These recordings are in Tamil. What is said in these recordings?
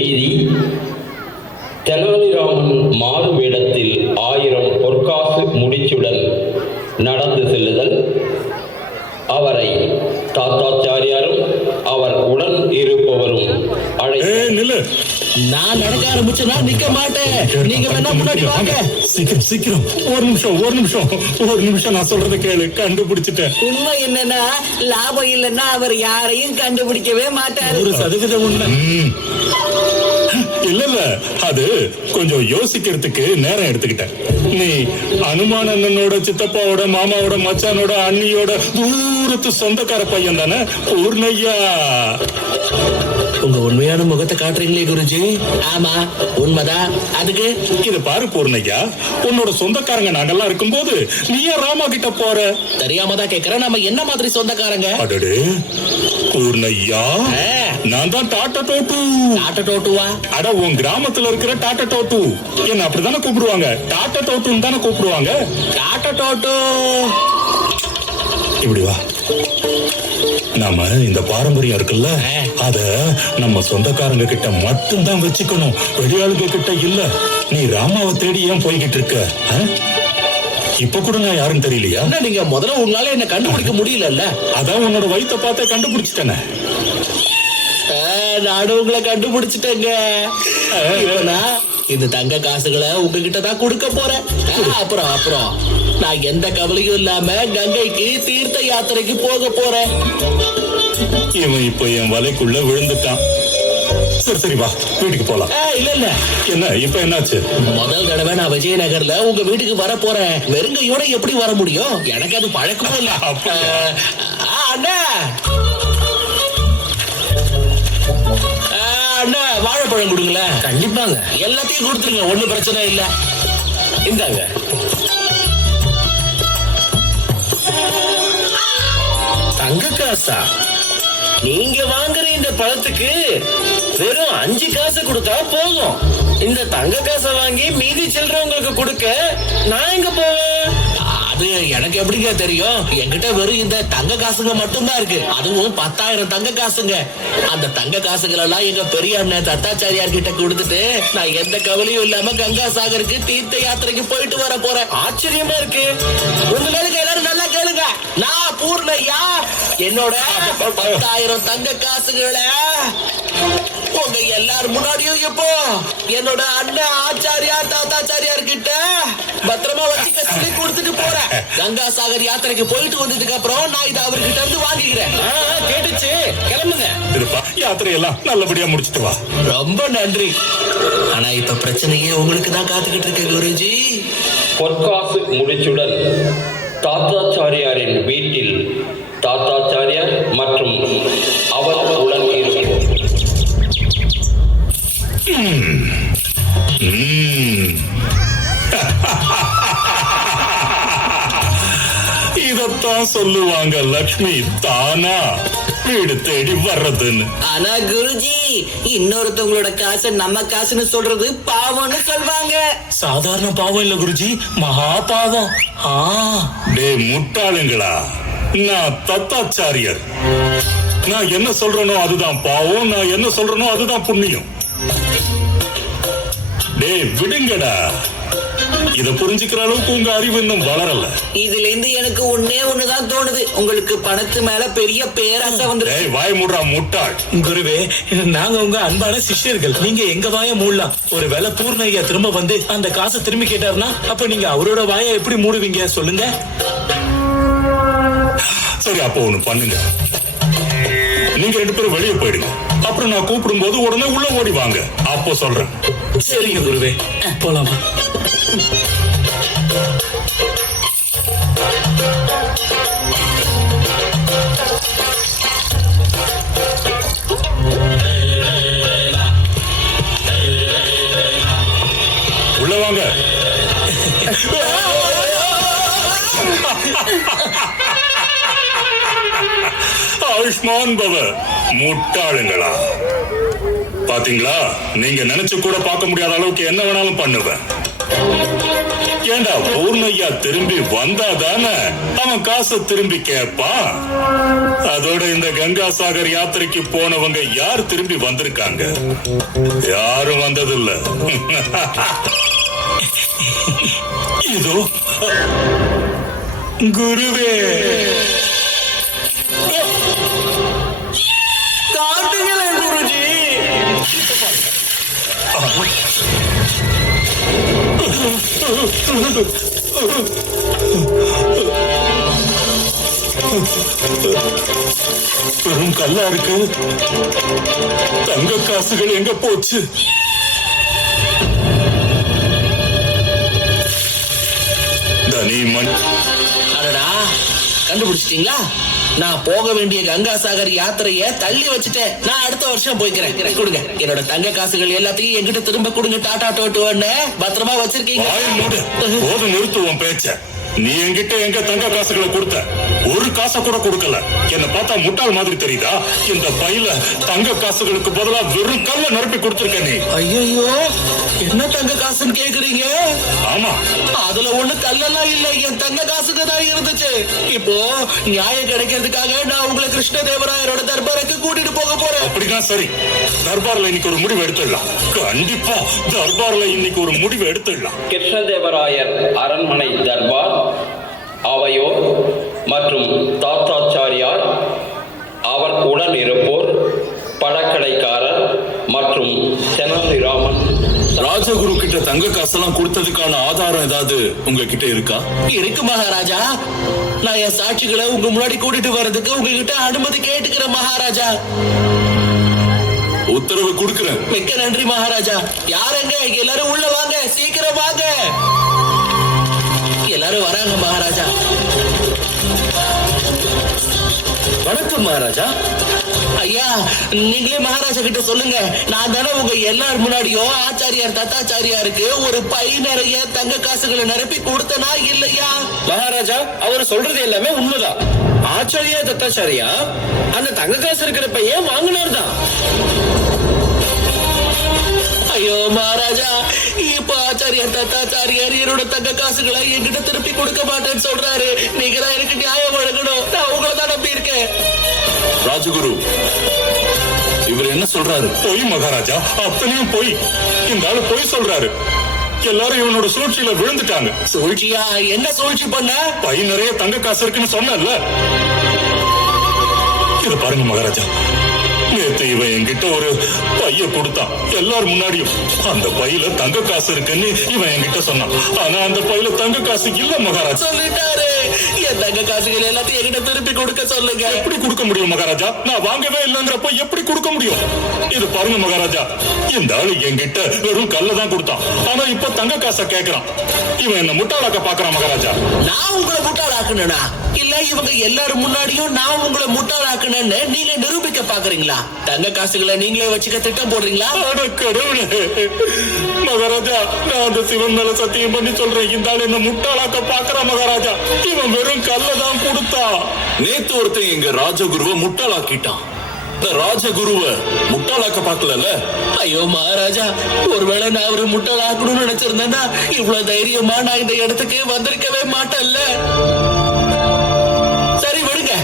வீதி தெனாலிராமன் மாறு வேடத்தில் 1000 பொற்காசு முடிச்சுடன் நடந்து செல்லுதல், அவரை தாத்தாச்சாரியாரும் அவர் உடன் இருப்பவரும் நான் நடக்க ஆரம்பிச்சேன்னா நிக்க மாட்டேன். நீங்க வேணா முன்னாடி வாங்க. சீக்கிரம் சீக்கிரம், ஒரு நிமிஷம் நான் சொல்றத கேளு. கண்டுபிடிச்சிட்டேன். உண்மை என்னன்னா, லாபம் இல்லைன்னா அவர் யாரையும் கண்டுபிடிக்கவே மாட்டாரு. 100% உண்மை. இல்ல அது கொஞ்சம் யோசிக்கிறதுக்கு நேரம் எடுத்துக்கிட்டேன். நீ அனுமான அண்ணனோட சித்தப்பாவோட மாமாவோட மச்சானோட அண்ணியோட தூரத்து சொந்தக்கார பையன் தானே பூர்ணையா? உங்க உண்மையான முகத்தை காட்டுறீங்களே குருஜி. ஆமா உண்மைதான். அதுக்கு இத பாரு பூர்ணையா, உன்னோட சொந்தக்காரங்க நாங்கெல்லாம் இருக்கும்போது நீ ஏன் ராமா கிட்ட போற? தெரியாம தான் கேக்குறேன். நம்ம என்ன மாதிரி சொந்தக்காரங்க? அடடே பூர்ணையா, நான் தான் டாட்டா டோட்டு. டாட்டா டோட்டுவா? அட உன் கிராமத்துல இருக்கிற டாட்டா டோட்டு. என்ன அப்படிதானே கூப்பிடுவாங்க? டாட்டா டோட்டுன்னு தானே கூப்பிடுவாங்க. டாட்டா டோட்டு. இப்படி வா. நாம இந்த பாரம்பரியம் இருக்குல்ல, அத நம்ம சொந்தக்காரங்க கிட்ட மட்டும்தான் வச்சுக்கணும், வெளியாளுங்க கிட்ட இல்ல. நீ ராமாவை தேடி ஏன் போய்கிட்டு இருக்க? இப்ப கூட நான் யாருன்னு தெரியலையா? நீங்க முதல்ல உங்களால என்ன கண்டுபிடிக்க முடியல. அதான் உன்னோட வயித்தை பார்த்து கண்டுபிடிச்சிட்டேனே. நானும் உங்களை கண்டுபிடிச்சிட்டேங்க. இந்த தங்க காசுகளை உங்ககிட்ட தான் கொடுக்க போறேன். அப்புறம் நான் எந்த கவலையும் இல்லாம கங்கைக்கு தீர்த்த யாத்திரைக்கு போக போறேன். இவன் இப்ப என் வலைக்குள்ள விழுந்துட்டான். சரி வா, வீட்டுக்கு போலாம். இல்ல என்ன இப்ப என்னாச்சு? முதல் தடவை நான் விஜயநகர்ல உங்க வீட்டுக்கு வர போறேன். வெறுங்கையோட எப்படி வர முடியும்? எனக்கு அது பழக்கமே இல்ல. அண்ணா அண்ணா, வாழைப்பழம் கொடுங்களேன். கண்டிப்பாங்க, எல்லாத்தையும் கொடுத்துருங்க, ஒண்ணும் பிரச்சனை இல்ல. இந்தாங்க. தங்க காசா? நீங்க வாங்குற இந்த பழத்துக்கு வெறும் 5 காசு கொடுத்தா போதும். இந்த தங்க காசை வாங்கி மீதி சில்லறவங்களுக்கு கொடுக்க நான் எங்க போவேன்? அது எனக்கு எப்படிங்க தெரியும்? என்கிட்ட வெறும் இந்த தங்க காசுங்க மட்டும்தான் இருக்கு. அதுவும் 10,000 தங்க காசுங்க. அந்த தங்க காசுகள் எல்லாம் எங்க பெரிய அண்ணன் தத்தாச்சாரியார் கிட்ட கொடுத்துட்டு நான் எந்த கவலையும் இல்லாம கங்கா சாகருக்கு தீர்த்த யாத்திரைக்கு போயிட்டு வர போறேன். ஆச்சரியமா இருக்கு. உங்களுக்கு எல்லாரும் நல்லா கேளுங்க. நான் பூர்ணையா என்னோட 10,000 தங்க காசுகளை உங்க எல்லாரும் முன்னாடியும் இப்போ என்னோட அண்ணன் ஆச்சாரியார் தாத்தாச்சாரியார் கிட்ட பத்திரமா வச்சுக்க சொல்லி கொடுத்துட்டு போறேன். கங்கா சாகர் யாத்திரைக்கு போயிட்டு வந்ததுக்கு அப்புறம் நான் இதை அவர்கிட்ட இருந்து வாங்கிக்கிறேன். கேட்டுச்சு, கிளம்புங்க. யாத்திரையெல்லாம் நல்லபடியா முடிச்சிட்டு வா. ரொம்ப நன்றி. ஆனா இப்ப பிரச்சனையே உங்களுக்கு தான் காத்துக்கிட்டு இருக்கு குருஜி. பொற்காசு முடிச்சுடன் தாத்தாச்சாரியாரின் வீட்டில் தாத்தாச்சாரியார் மற்றும் அவர் உடன் இருப்போம். இதத்தான் சொல்லுவாங்க லக்ஷ்மி தானா வீடு தேடி வர்றதுன்னு. ஆனா குருஜி, இன்னொருத்தவங்களோட காசு நம்ம காசுன்னு சொல்றது பாவம்னு சொல்வாங்க. சாதாரண பாவம் இல்ல குருஜி, மகா பாவம். டே முட்டாளுங்களா, நான் தத்தாச்சாரியர். நான் என்ன சொல்றேனோ அதுதான் பாவம், நான் என்ன சொல்றேனோ அதுதான் புண்ணியம். டே விடுங்கடா, இத புரிஞ்சுக்கிற அளவுக்கு உங்க அறிவு இன்னும் வளரல. இதுல இருந்து எனக்கு ஒண்ணுதான் தோணுது, உங்களுக்கு பணத்து மேல பெரிய பேராசை வந்துருச்சு. வாய மூடுறா முட்டாள். குருவே, நாங்க உங்க அன்பான சிஷ்யர்கள். நீங்க எங்க வாய மூடலாம். ஒரு வேளை பூர்ணையா திரும்ப வந்து அந்த காசை திரும்பி கேட்டாருன்னா அப்ப நீங்க அவரோட வாயை எப்படி மூடுவீங்க சொல்லுங்க? சரி, அப்போ ஒண்ணு பண்ணுங்க. நீங்க 2 பேரும் வெளியே போயிடுங்க. அப்புறம் நான் கூப்பிடும் போது உடனே உள்ள ஓடி வாங்க. அப்போ சொல்றேன். சரிங்க குருவே, போலாமா? உள்ள வாங்க. ஆயுஷ்மான் பவ. முட்டாளுங்களா, பாத்தீங்களா? நீங்க நினைச்சு கூட பார்க்க முடியாத அளவுக்கு என்ன வேணாலும் பண்ணுவேன். ஏண்டா பூர்ணையா திரும்பி வந்தாதானே அவன் காசை திரும்பி கேட்பான். அதோட இந்த கங்கா சாகர் யாத்திரைக்கு போனவங்க யார் திரும்பி வந்திருக்காங்க? யாரும் வந்ததில்ல. இதோ குருவே, காட்டுங்களேன் குருஜி. பெரும் கல்லா இருக்கு. தங்க காசுகள் எங்க போச்சு? தனிமன், அடடா, கண்டுபிடிச்சிட்டீங்களா? நான் போக வேண்டிய கங்கா சாகர் யாத்திரைய தள்ளி வச்சுட்டேன். நான் அடுத்த வருஷம் போய்க்கிறேன். கொடுங்க என்னோட தங்க காசுகள் எல்லாத்தையும் என்கிட்ட திரும்ப கொடுங்க. டாடா டோட்டுவன்னு பத்திரமா வச்சிருக்கீங்க. வாயை மூடு. போதும், நிறுத்துவோம் பேச்ச. நீ என்கிட்ட எங்க தங்க காசுகளை கொடுத்த? ஒரு காசை கூட கொடுக்கல. என்ன பார்த்தா முட்டாள் மாதிரி தெரியுதா? இந்த பையில தங்க காசுகளுக்கு பதிலா வெறும் கல்ல நிரப்பி கொடுத்திருக்க நீ. ஐயோ, என்ன தங்க காசுன்னு கேக்குறீங்க? ஆமா, அதுல ஒண்ணு கல்லெல்லாம் இல்ல, என் தங்க காசுக்கு தான் இருந்துச்சு. இப்போ நியாயம் கிடைக்கிறதுக்காக நான் உங்களை கிருஷ்ணதேவராயரோட தர்பாருக்கு கூட்டிட்டு போக போறேன். அப்படிதான் சரி. தர்பார்ல இன்னைக்கு ஒரு முடிவு எடுத்துடலாம். கண்டிப்பா தர்பார்ல இன்னைக்கு ஒரு முடிவு எடுத்துடலாம். கிருஷ்ணதேவராயர் அரண்மனை தர்பார், அவையோர் மற்றும் தாத்தாச்சாரியார், அவர் உடன் இருப்போர், படக்கடைக்காரர் மற்றும் தெனாலிராமன். ராஜகுரு கிட்ட தங்க காசெல்லாம் கொடுத்ததுக்கான ஆதாரம் ஏதாவது உங்ககிட்ட இருக்கா? இருக்கு மகாராஜா. நான் என் சாட்சிகளை உங்க முன்னாடி கூட்டிட்டு வர்றதுக்கு உங்ககிட்ட அனுமதி கேட்டுக்கிறேன் மகாராஜா. உத்தரவு கொடுக்கிறேன். மிக்க நன்றி மகாராஜா. யாருங்க? எல்லாரும் உள்ள வாங்க, சீக்கிரம் வாங்க. எல்லாரும் வராங்க மகாராஜா. வணக்கம் மகாராஜா. ஐயா, நீங்களே மகாராஜா கிட்ட சொல்லுங்க. நான் தானே உங்க எல்லார் முன்னாடியும் ஆச்சாரியார் தத்தாச்சாரியாருக்கு ஒரு பை நிறைய தங்க காசுகளை நிரப்பி கொடுத்தனா இல்லையா? மகாராஜா, அவர் சொல்றது எல்லாமே உண்மைதான். ஆச்சாரியா தத்தாச்சாரியா அந்த தங்க காசு இருக்கிற பையன் வாங்கினார் தான். ஐயோ மகாராஜா, இப்ப ஆச்சாரியார் தத்தாச்சாரியார் என்னோட தங்க காசுகளை என்கிட்ட திருப்பி கொடுக்க மாட்டேன்னு சொல்றாரு. நீங்க தான் எனக்கு நியாயம் வழங்கணும். நான் உங்களை தான் நம்பி இருக்கேன். ராஜகுரு, இவர் என்ன சொல்றாரு? பொய் மகாராஜா, அத்தனையும் பொய். இந்த ஆளு பொய் சொல்றாரு. எல்லாரும் இவனோட சூழ்ச்சியில விழுந்துட்டாங்க. சூழ்ச்சியா? என்ன சூழ்ச்சி பண்ண? பை நிறைய தங்க காசு இருக்குன்னு சொன்னல. இத பாருங்க மகாராஜா, நேத்து இவன் என்கிட்ட ஒரு பைய கொடுத்தான். எல்லாரும் முன்னாடியும் அந்த பையில தங்க காசு இருக்குன்னு இவன் என்கிட்ட சொன்னான். ஆனா அந்த பையில தங்க காசு இல்ல மகாராஜா. சொல்லிட்டாரு. என் தங்க காசுகள் எல்லாத்தையும் என்கிட்ட திருப்பி கொடுக்க சொல்லுங்க. எப்படி கொடுக்க முடியும் மகாராஜா? நான் வாங்கவே இல்லைங்கிறப்ப எப்படி கொடுக்க முடியும்? இது பாருங்க மகாராஜா, இந்த ஆளு என்கிட்ட வெறும் கல்ல தான் கொடுத்தான். ஆனா இப்ப தங்க காசை கேக்குறான். இவன் என்ன முட்டாளாக்க பாக்குறான் மகாராஜா. நான் உங்களை முட்டாளாக்குனா இல்ல இவங்க எல்லாரும் முன்னாடியும் நான் உங்களை முட்டாளாக்குனேன்னு நீங்க நிரூபிக்க பாக்குறீங்களா? தங்க காசுகளை நீங்களே வச்சுக்க திட்டம் போடுறீங்களா? அட கடவுளே மகாராஜா, நான் அந்த சிவன் மேல சத்தியம் பண்ணி சொல்றேன், இந்த ஆள் என்ன முட்டாளாக்க பாக்குறான் மகாராஜா. இவன் வெறும் கல்ல தான் கொடுத்தா. நேத்து ஒருத்தன் எங்க ராஜகுருவை முட்டாளாக்கிட்டான். இந்த ராஜகுருவ முட்டாளாக்க பாக்கல. ஐயோ மகாராஜா, ஒருவேளை நான் அவரு முட்டாளாக்கணும்னு நினைச்சிருந்தேன்னா இவ்வளவு தைரியமா நான் இந்த இடத்துக்கு வந்திருக்கவே மாட்டேன்ல. சரி விடுங்க,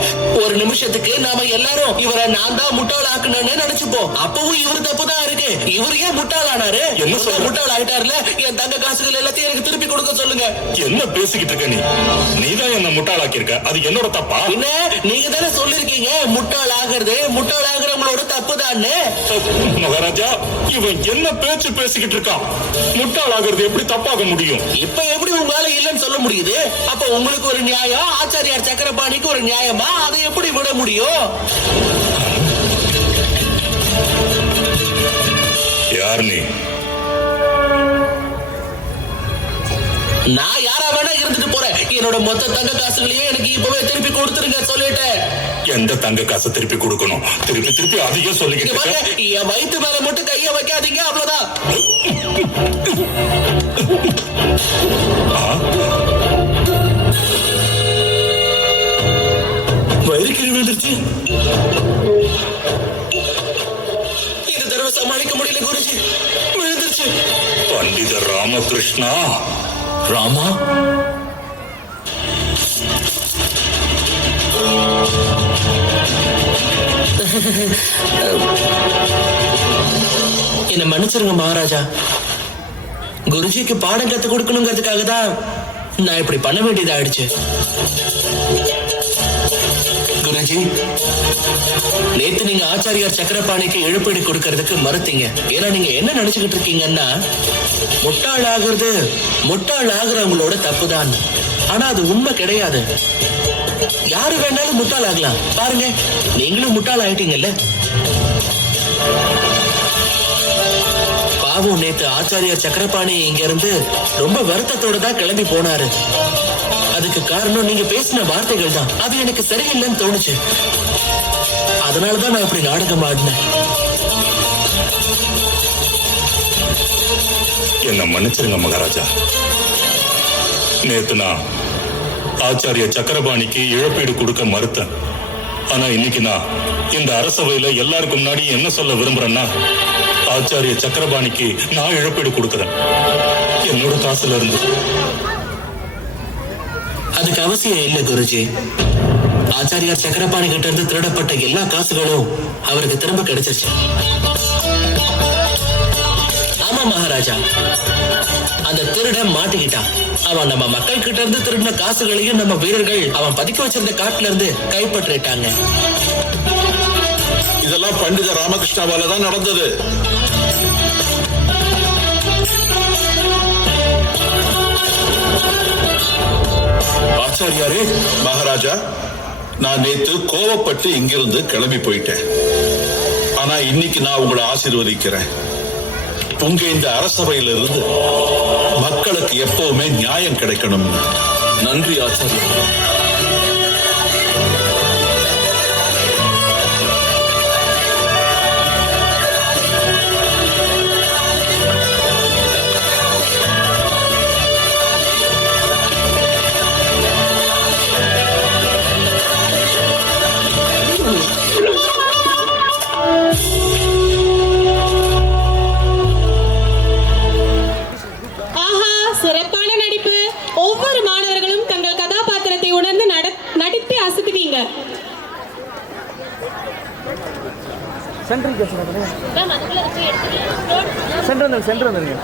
ஒரு நிமிஷத்துக்கு நாம எல்லாரும் இவரை நான் தான் முட்டாளாக்குனேன்னு நினைச்சுப்போம். அப்பவும் இவரு தப்புதான் இருக்கு. இவரு ஏன் முட்டாளானாரு? என்ன சொல்ற? முட்டாள் ஆயிட்டாருல. என் தங்க காசுகள் எல்லாத்தையும் எனக்கு திருப்பி கொடுக்க சொல்லுங்க. என்ன பேசிக்கிட்டு இருக்க நீ? நீதான் என்ன முட்டாளாக்கி இருக்க. அது என்னோட தப்பா? என்ன, நீங்க தானே சொல்லிருக்கீங்க முட்டாள் ஆகிறது முட்டாள் ஆகுறவங்களோட தப்பு தானே? மகாராஜா, இவன் என்ன பேச்சு பேசிக்கிட்டு இருக்கான்? முட்டாளாகிறது எப்படி தப்பாக முடியும்? இப்ப எப்படி உங்களால இல்லன்னு சொல்ல முடியுது? அப்ப உங்களுக்கு ஒரு நியாயம், ஆச்சாரியார் சக்கரபாணிக்கு ஒரு நியாயமா? அதை எப்படி விட முடியும்? யார் நீ? நான் யாரா வேணா இருந்துட்டு போறேன். என்னோட மொத்த தங்க காசுகளையும் எனக்கு இப்பவே திருப்பி கொடுத்துருங்க சொல்லிட்டேன். எந்த தங்க காசை திருப்பி கொடுக்கணும்? திருப்பி திருப்பி அதையும் சொல்லிக்கிட்டு இங்க இருக்க. பாருங்க, என் வயித்து மேல மட்டும் கைய வைக்காதீங்க, அவ்வளவுதான். வயிறு கீழ் விழுந்துருச்சு. இந்த தடவை சமாளிக்க முடியல குருஜி, விழுந்துருச்சு. பண்டிதர் ராமகிருஷ்ணா. ராமா, என்ன மன்னிச்சிருங்க மகாராஜா. குருஜிக்கு பாடம் கத்து கொடுக்கணுங்கிறதுக்காக தான் நான் இப்படி பண்ண வேண்டியதாயிடுச்சு. குருஜி, நேத்து நீங்க ஆச்சாரியார் சக்கரபாணிக்கு இழப்பீடு கொடுக்கறதுக்கு மறுத்தீங்க. ஏன்னா நீங்க என்ன நினைச்சுக்கிட்டு இருக்கீங்கன்னா, முட்டாள் ஆகுறவங்களோட தப்புதான். ஆனா அது உண்மை கிடையாது. யாரு வேணாலும் முட்டாள் ஆகலாம். பாருங்க, நீங்களும் முட்டாள் ஆயிட்டீங்கல்ல. பாவம், நேத்து ஆச்சாரியார் சக்கரபாணி இங்க இருந்து ரொம்ப வருத்தத்தோட தான் கிளம்பி போனாரு. அதுக்கு காரணம் நீங்க பேசின வார்த்தைகள் தான். அது எனக்கு சரியில்லைன்னு தோணுச்சு. அதனாலதான் நான் இப்படி நாடகம் ஆடினேன். என்ன மன்னிச்சிருங்க மகாராஜா. நேத்து நான் ஆச்சாரிய சக்கரபாணிக்கு இழப்பீடு கொடுக்க மறுத்தேன். ஆனா இன்னைக்கு நான் இந்த அரசவையில எல்லாருக்கும் முன்னாடி என்ன சொல்ல விரும்புறேன்னா, ஆச்சாரிய சக்கரபாணிக்கு நான் இழப்பீடு கொடுக்கிறேன், என்னோட காசுல இருந்து. அதுக்கு அவசியம் இல்லை குருஜி. ஆச்சாரியார் சக்கரபாணி கிட்ட இருந்து திருடப்பட்ட எல்லா காசுகளும் அவருக்கு திரும்ப கிடைச்சிருச்சு. ஆமா மகாராஜா, அந்த திருடன் மாட்டிக்கிட்டான். அவன் நம்ம மக்கள் கிட்ட இருந்து திருடின காசுகளையும் நம்ம வீரர்கள் அவன் பதுக்கி வச்சிருந்த காட்டுல இருந்து கைப்பற்றிட்டாங்க. இதெல்லாம் பண்டித ராமகிருஷ்ணாவால தான் நடந்தது. ஆச்சாரியாரே. மகாராஜா, நான் நேத்து கோவப்பட்டு இங்கிருந்து கிளம்பி போயிட்டேன். ஆனா இன்னைக்கு நான் உங்களை ஆசீர்வதிக்கிறேன். உங்க இந்த அரசவையில இருந்து மக்களுக்கு எப்பவுமே நியாயம் கிடைக்கணும். நன்றி ஆச்சாரியாரே. சிறப்பான நடிப்பு. ஒவ்வொரு மாணவர்களும் தங்கள் கதாபாத்திரத்தை உணர்ந்து நடித்து அசத்துவீங்க. சென்டர் வந்துருங்க.